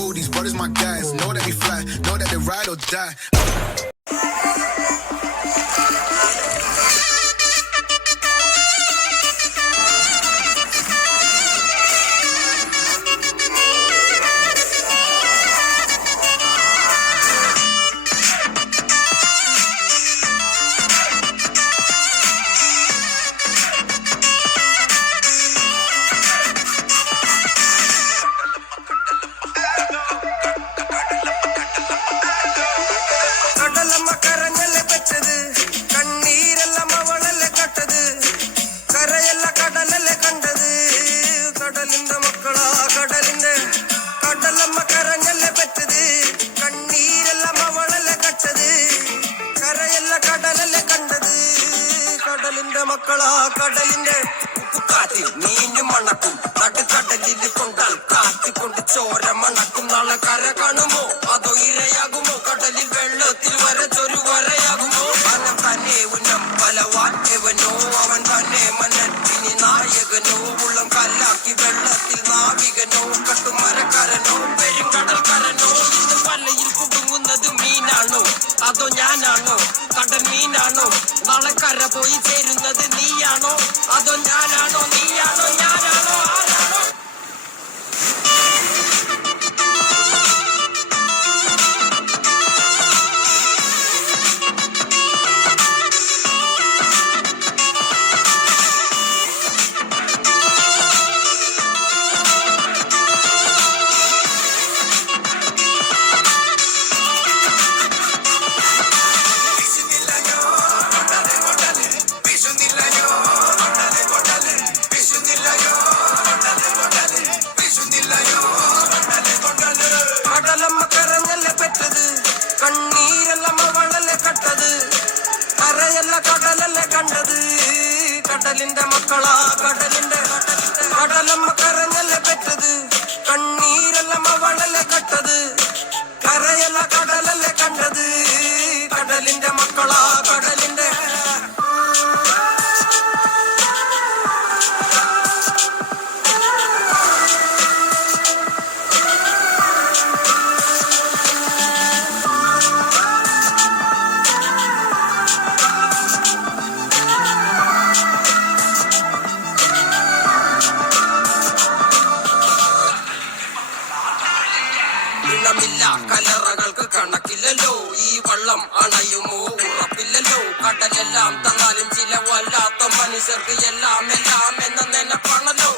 know these brothers my guys. Know that we fly, know that they ride or die. മക്കളാ കടലിന്റെ ഉപ്പുകാറ്റിൽ മീനും മണക്കും നടുക്കടലിൽ കൊണ്ടാൽ കാറ്റിക്കൊണ്ട് ചോര മണക്കും നാളെ കര കാണുമോ അതോ ഇരയാകുമോ കടലിൽ വെള്ളത്തിൽ വരച്ചൊരു വരയാകുമോ അനം തന്നെ ഉന്നം ബലവാൻ എവനോ അവൻ തന്നെ മനത്തിനി നായകനോ ഉള്ളം കല്ലാക്കി വെള്ളത്തിൽ നാവികനോ കട്ടുമരക്കാരനോ പെരുങ്കടൽക്കാരനോ ഇത് വലയിൽ കുടുങ്ങുന്നത് മീനാണോ അതോ ഞാനാണോ കടൽ മീനാണോ നാളെ കര പോയി ചേരുന്നത് നീയാണോ അതോ ഞാനാണോ നീയാണോ ഞാനാണോ ആരാണോ കടലിന്റെ മക്കളാ കടലമ്മ കരഞ്ഞല്ലേ പെറ്റത് കണ്ണീരെല്ലാം അവളല്ലേ കട്ടത് കരയല്ല കടലല്ലേ കണ്ടത് കടലിന്റെ മക്കളാ കടലിന്റെ കലറകൾക്ക് കണക്കില്ലല്ലോ ഈ വള്ളം അണയുമോ ഉറപ്പില്ലല്ലോ കടലെല്ലാം തന്നാലും ചില വല്ലാത്ത മനുഷ്യർക്ക് എല്ലാം എന്ന നെനപ്പാണല്ലോ